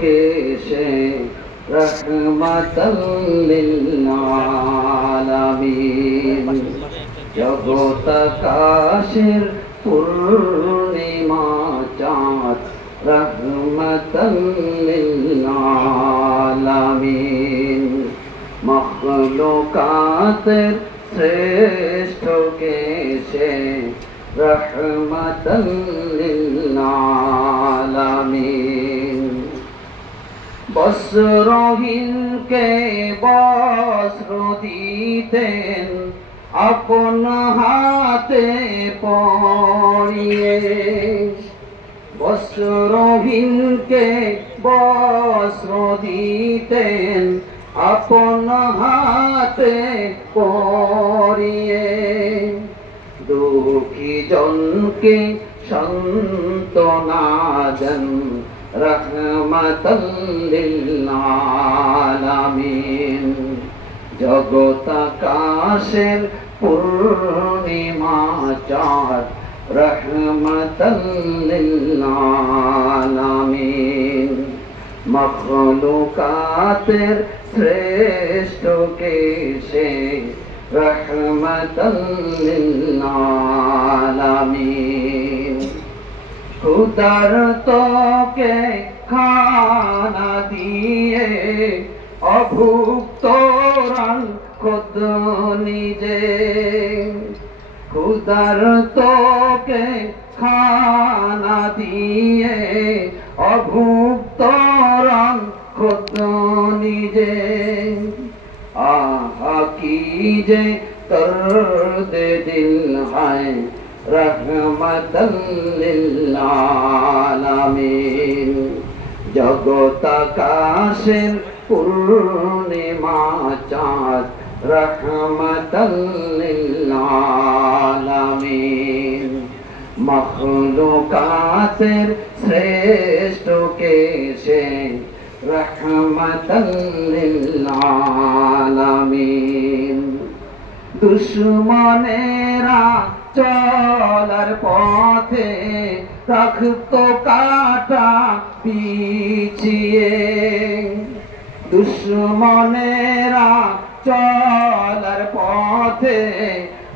के से रहमतल लिल आलमीन जगत काशिर पूर्णिमा चाँद रहमतल लिल आलमीन मखलूकातेर श्रेष्ठ के से रहमतल लिल आलमीन বস্ত্রহীন কে বস্ত্র দিতেন আপন হাতে পরিয়ে বস্ত্রহীন কে বস্ত্র দিতেন আপন হাতে পরিয়ে দুঃখী জনকে সান্ত্বনা দেন रहमतल लिल आलमीन जगत आकाशेर पूर्णिमा चाँद रहमतल लिल आलमीन मखलूकातेर श्रेष्ठ के से रहमतल लिल आलमीन ক্ষুধার্ত কে খানা দিয়ে অভুক্ত রান খোদ নিজে ক্ষুধার্ত কে খানা দিয়ে অভুক্ত রান খোদ নিজে আহা কি যে দর্দ দিল হায় रहमतल लिल आलमीन जगत आकाशेर पूर्णिमा चाँद रहमतल लिल आलमीन मखलूकातेर श्रेष्ठ के से रहमतल लिल आलमीन दुश्मनेरा চলার পথে রাখতো কাটা পিছিয়ে দুশ্মনেরা চলার পথে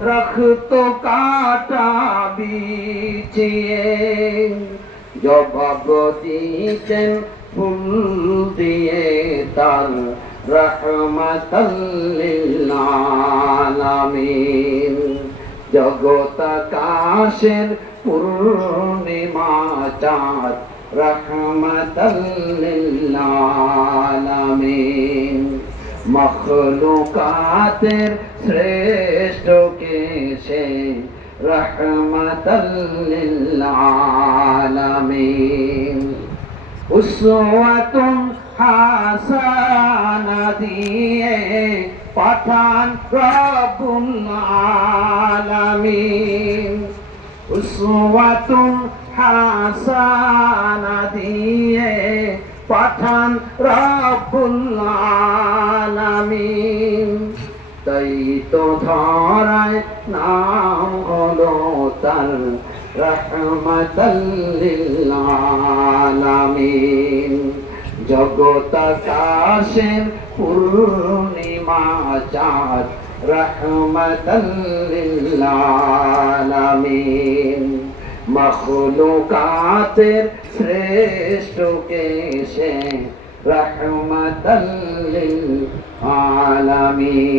রাখতো কাটা পিছিয়ে জবাব দিতেন ফুল দিয়ে তার रहमतल लिल आलमीन जगत आकाशेर पूर्णिमा चाँद रहमतल लिल आलमीन मखलूकातेर श्रेष्ठ के से रहमतल लिल आलमीन उस्वतुन হাসানা দিয়ে পাঠান রব্বুল আলামিন উসওয়াতুন হাসানা দিয়ে পাঠান রব্বুল আলামিন তাই তো ধরায় নাম হলো তার রহমতাল লিল আলামিন जगत आकाशेर पूर्णिमा चाँद रहमतल लिल आलमीन मखलूकातेर श्रेष्ठ के से रहमतल लिल आलमीन।